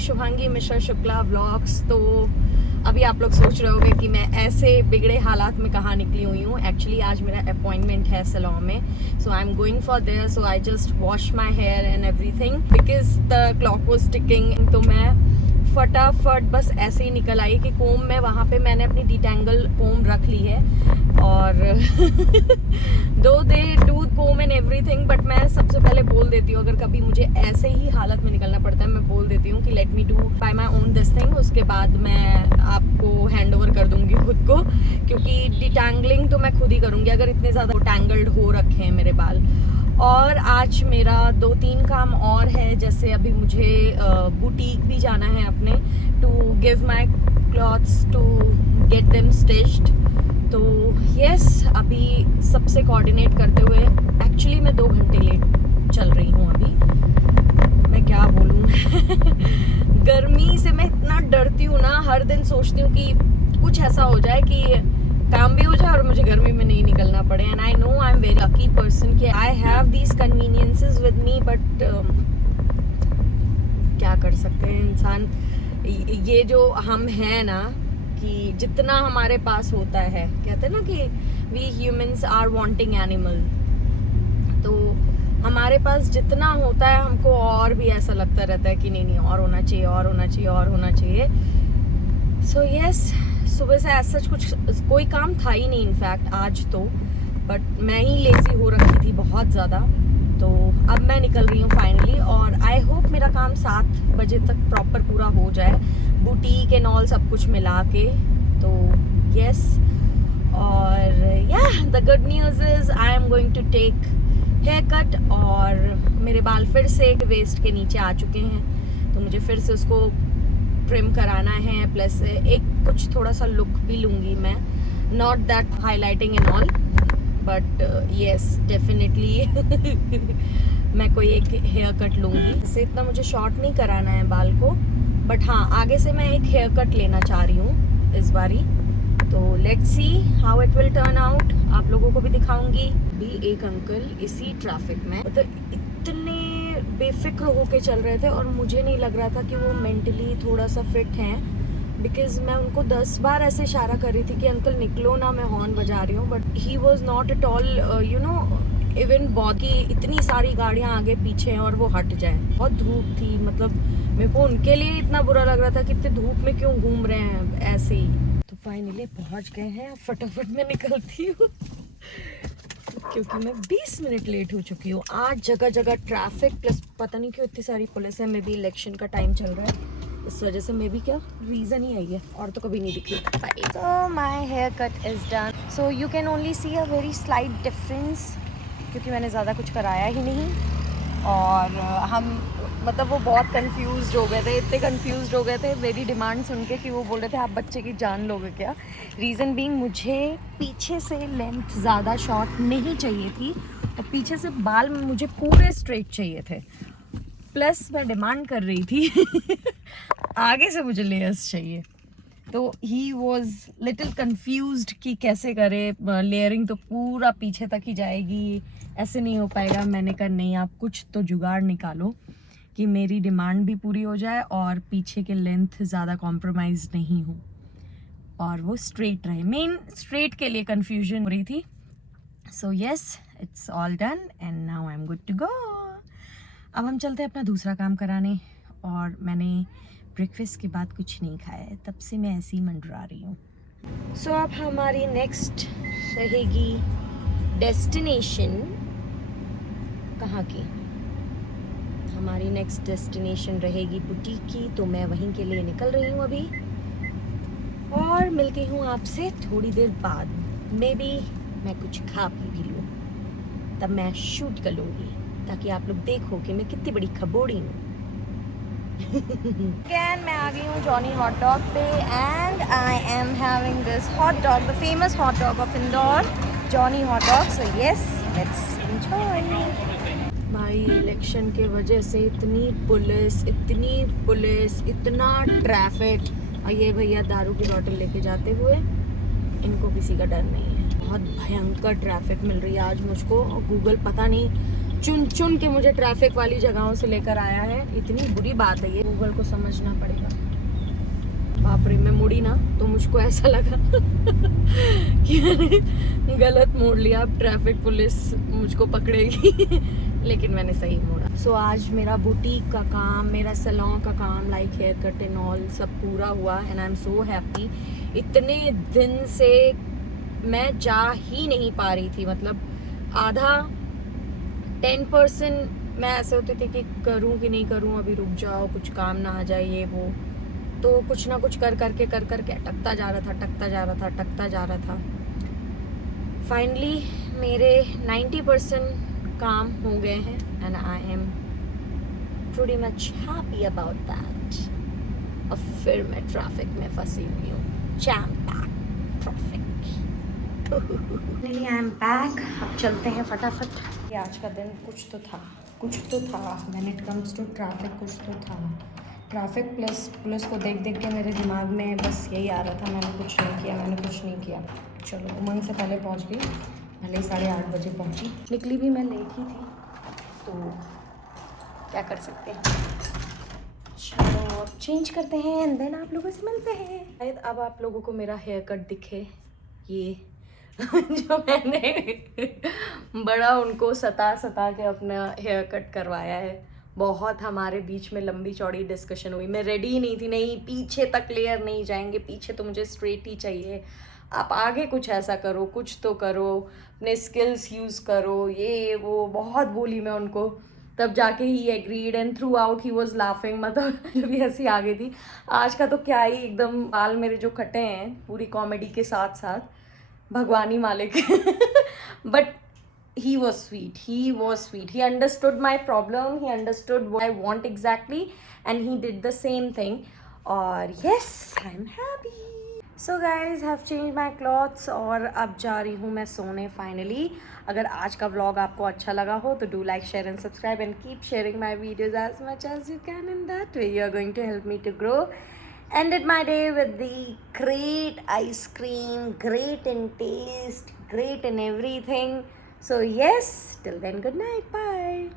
Shubhangi Mishra Shukla vlogs. तो अभी आप लोग सोच रहे होंगे कि मैं ऐसे बिगड़े हालात में कहाँ निकली हुई हूँ। एक्चुअली आज मेरा अपॉइंटमेंट है सैलून में, so I am going for there. So I just wash my hair and everything because the clock was ticking. तो मैं फटाफट बस ऐसे ही निकल आई कि कोम में वहाँ पे मैंने अपनी डिटेंगल कोम रख ली है और दो they do comb and everything. But मैं सबसे पहले बोल देती हूँ, अगर कभी मुझे ऐसे ही हालत में निकलना पड़ता है मैं बोल देती हूँ कि let me do by my own this thing. उसके बाद मैं आपको हैंड ओवर कर दूंगी खुद को, क्योंकि डिटेंगलिंग तो मैं खुद ही करूँगी अगर इतने ज़्यादा टैंगल्ड हो रखे हैं मेरे बाल। और आज मेरा 2-3 काम और है, जैसे अभी मुझे बुटीक भी जाना है अपने, to give my clothes to get them stitched. तो यस, अभी सबसे कोऑर्डिनेट करते हुए एक्चुअली मैं 2 घंटे लेट चल रही हूँ अभी। मैं क्या बोलूँ गर्मी से मैं इतना डरती हूँ ना, हर दिन सोचती हूँ कि कुछ ऐसा हो जाए कि काम भी हो जाए और मुझे गर्मी में नहीं निकलना पड़े। And I know I am very lucky person कि I have these conveniences with me, but क्या कर सकते हैं इंसान। ये जो हम हैं ना, कि जितना हमारे पास होता है, कहते हैं ना कि we humans are wanting animal, तो हमारे पास जितना होता है हमको और भी ऐसा लगता रहता है कि नहीं और होना चाहिए, और होना चाहिए, और होना चाहिए। सो यस, सुबह से ऐसा कोई काम था ही नहीं इनफैक्ट आज तो, बट मैं ही लेजी हो रखी थी बहुत ज़्यादा। तो अब मैं निकल रही हूँ फाइनली, और आई होप मेरा काम 7 बजे तक प्रॉपर पूरा हो जाए, बुटीक एंड ऑल सब कुछ मिला के। तो यस, और या the good news is I am going to take hair cut, और मेरे बाल फिर से वेस्ट के नीचे आ चुके हैं, तो मुझे फिर से उसको ट्रिम कराना है। प्लस एक कुछ थोड़ा सा लुक भी लूँगी मैं, not that highlighting and all, but yes definitely मैं कोई एक हेयर कट लूँगी। इससे इतना मुझे शॉर्ट नहीं कराना है बाल को, बट हाँ आगे से मैं एक हेयर कट लेना चाह रही हूँ इस बारी। तो let's see how it will turn out, आप लोगों को भी दिखाऊंगी। भी एक अंकल इसी ट्रैफिक में मतलब इतने बेफिक्र होके चल रहे थे, और मुझे नहीं लग रहा था कि वो मेंटली थोड़ा सा फिट हैं, बिकॉज मैं उनको 10 बार ऐसे इशारा कर रही थी कि अंकल निकलो ना, मैं हॉर्न बजा रही हूँ, but he was not at all you know even body. इतनी सारी गाड़ियाँ आगे पीछे हैं और वो हट जाए। बहुत धूप थी, मतलब मेरे को उनके लिए इतना बुरा लग रहा था कि इतने धूप में क्यों घूम रहे हैं ऐसे ही। तो फाइनली पहुँच गए हैं, फटाफट मैं निकलती हूँ क्योंकि मैं 20 मिनट लेट हो चुकी हूँ। आज जगह जगह ट्रैफिक, प्लस पता नहीं क्यों इतनी सारी पुलिस है। मे बी इलेक्शन का टाइम चल रहा है, इस वजह से मे बी क्या रीज़न ही आई है, और तो कभी नहीं दिखी। So my haircut is done, so you can only see a very slight difference, क्योंकि मैंने ज़्यादा कुछ कराया ही नहीं। और हम मतलब वो बहुत कंफ्यूज हो गए थे, इतने कंफ्यूज हो गए थे मेरी डिमांड सुन के कि वो बोल रहे थे आप बच्चे की जान लोगे क्या। रीज़न बीइंग मुझे पीछे से लेंथ ज़्यादा शॉर्ट नहीं चाहिए थी, और पीछे से बाल मुझे पूरे स्ट्रेट चाहिए थे। प्लस मैं डिमांड कर रही थी आगे से मुझे लेयर्स चाहिए, तो ही वॉज लिटिल कन्फ्यूज्ड कि कैसे करे। लेयरिंग तो पूरा पीछे तक ही जाएगी, ऐसे नहीं हो पाएगा। मैंने कहा नहीं, आप कुछ तो जुगाड़ निकालो कि मेरी डिमांड भी पूरी हो जाए और पीछे के लेंथ ज़्यादा कॉम्प्रोमाइज़ नहीं हो, और वो स्ट्रेट रहे। मेन स्ट्रेट के लिए कन्फ्यूजन हो रही थी। So yes, it's all done and now I am good to go. अब हम चलते हैं अपना दूसरा काम कराने, और मैंने ब्रेकफास्ट के बाद कुछ नहीं खाया है, तब से मैं ऐसे ही मंडरा रही हूँ। सो अब हमारी नेक्स्ट रहेगी डेस्टिनेशन कहाँ की? हमारी नेक्स्ट डेस्टिनेशन रहेगी बुटीक की, तो मैं वहीं के लिए निकल रही हूँ अभी, और मिलती हूँ आपसे थोड़ी देर बाद। मे बी मैं कुछ खा पी भी लूँ, तब मैं शूट कर लूँगी, ताकि आप लोग देखो कि मैं कितनी बड़ी खबोड़ी हूँ। Again, मैं आ गई हूँ जॉनी हॉट डॉग पे, and I am having this hot dog, the famous hot dog of Indore, Johnny hot dog. So yes, let's enjoy. भाई इलेक्शन के वजह से इतनी पुलिस, इतना ट्रैफिक, और ये भैया दारू की बॉटल लेके जाते हुए, इनको किसी का डर नहीं है। बहुत भयंकर ट्रैफिक मिल रही है आज मुझको, और गूगल पता नहीं चुन चुन के मुझे ट्रैफिक वाली जगहों से लेकर आया है। इतनी बुरी बात है ये, गूगल को समझना पड़ेगा। बाप रे, मैं मुड़ी ना तो मुझको ऐसा लगा कि मैंने गलत मोड़ लिया, अब ट्रैफिक पुलिस मुझको पकड़ेगी लेकिन मैंने सही मोड़ा। सो आज मेरा बुटीक का काम, मेरा सैलून का काम, like hair cut and all, सब पूरा हुआ and I am so happy. इतने दिन से मैं जा ही नहीं पा रही थी, मतलब आधा 10% मैं ऐसे होती थी कि करूं कि नहीं करूं, अभी रुक जाओ, कुछ काम ना आ जाए ये वो, तो कुछ ना कुछ कर करके अटकता जा रहा था। फाइनली मेरे 90% काम हो गए हैं and I am pretty much happy about that. और फिर मैं ट्रैफिक में फंसी हुई हूँ, jam pack traffic. I am back, अब चलते हैं फटाफट। आज का दिन कुछ तो था when it comes to traffic, कुछ तो था। ट्रैफिक प्लस पुलिस को देख देख के मेरे दिमाग में बस यही आ रहा था, मैंने कुछ नहीं किया। चलो, उमंग से पहले पहुंच गई, भले ही 8:30 बजे पहुंची, निकली भी मैं लेट ही थी, तो क्या कर सकते हैं। चलो अब चेंज करते हैं एंड देन आप लोगों से मिलते हैं। शायद अब आप लोगों को मेरा हेयर कट दिखे, ये जो मैंने बड़ा उनको सता के अपना हेयर कट करवाया है। बहुत हमारे बीच में लंबी चौड़ी डिस्कशन हुई, मैं रेडी ही नहीं थी, नहीं पीछे तक लेयर नहीं जाएंगे, पीछे तो मुझे स्ट्रेट ही चाहिए, आप आगे कुछ ऐसा करो, कुछ तो करो, अपने स्किल्स यूज़ करो, ये वो बहुत बोली मैं उनको, तब जाके ही agreed and throughout he was laughing, मतलब जो भी हंसी आ गई थी। आज का तो क्या ही, एकदम बाल मेरे जो कटे हैं पूरी कॉमेडी के साथ साथ, भगवानी मालिक but he was sweet, he understood my problem, he understood what I want exactly and he did the same thing, और yes, I'm happy. So guys, have changed my clothes और अब जा रही हूँ मैं सोने finally। अगर आज का vlog आपको अच्छा लगा हो तो do like, share and subscribe and keep sharing my videos as much as you can, in that way you are going to help me to grow. Ended my day with the great ice cream, great in taste, great in everything. So yes, till then, good night, bye.